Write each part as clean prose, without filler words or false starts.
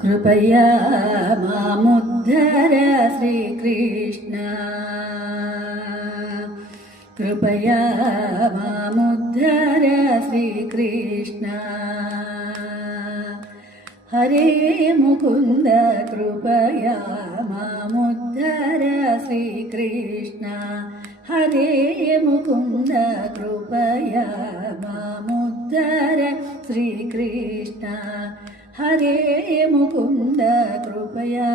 कृपया मामुद्धर श्रीकृष्ण कृपया मामुद्धर श्रीकृष्ण हरे मुकुंद कृपया मामुद्धर श्रीकृष्ण हरे मुकुंद कृपया मामुद्धर श्रीकृष्ण हरे मुकुंद कृपया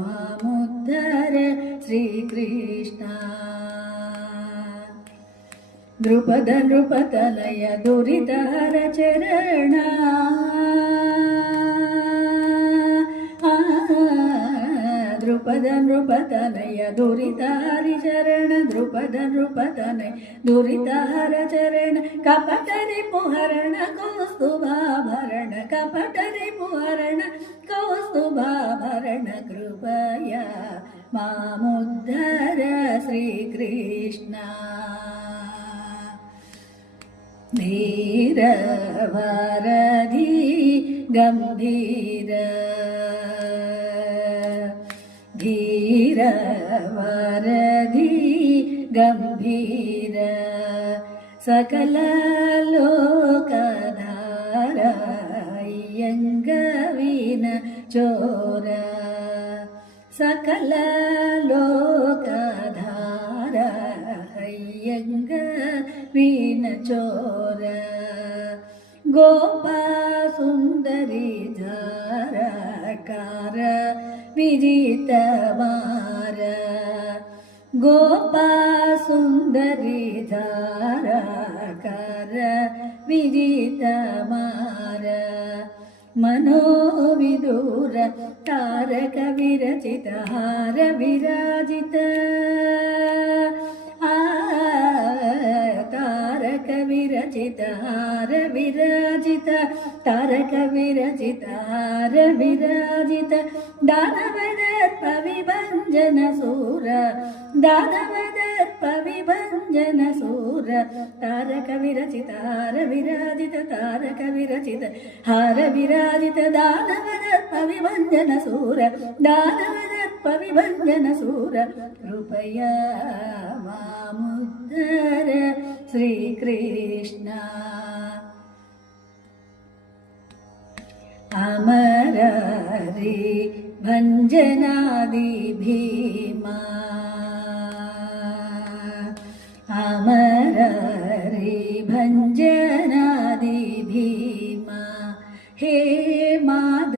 मामुद्धर श्रीकृष्ण द्रुपद नृपतनय दुरितहर चरणा द्रुपद नृपतनय दुरितहरि चरण द्रुपद नृपतनय दुरितहर चरण कपट रिपुहरण कौस्तुभाभरण कपट रिपुहरण कौस्तुभाभरण कृपया मामुद्धर श्रीकृष्ण धीर वारधि गंभीर धीर वारधि गंभीर सकल लोकधार अय्यंगवीन चोर सकल लोकधार अय्यंगवीन चोर गोपा सुंदरी झारकार विजित मार गोपा सुंदरी झारकार विजित मार मनोविदूर तारक विरचित हार विराजित तारक विरचित हार विराजित तारक विरचित हार विराजित दानवदर्प विभंजन सूर दानवदर्प विभंजन सूर तारक विरचित हार विराजित तारक विरचित हार विराजित दानवदर्प विभंजन सूर दानवदर्प विभंजन सूर कृपया मामुद्धर श्रीकृष्ण अमर रे भंजनादि भीमा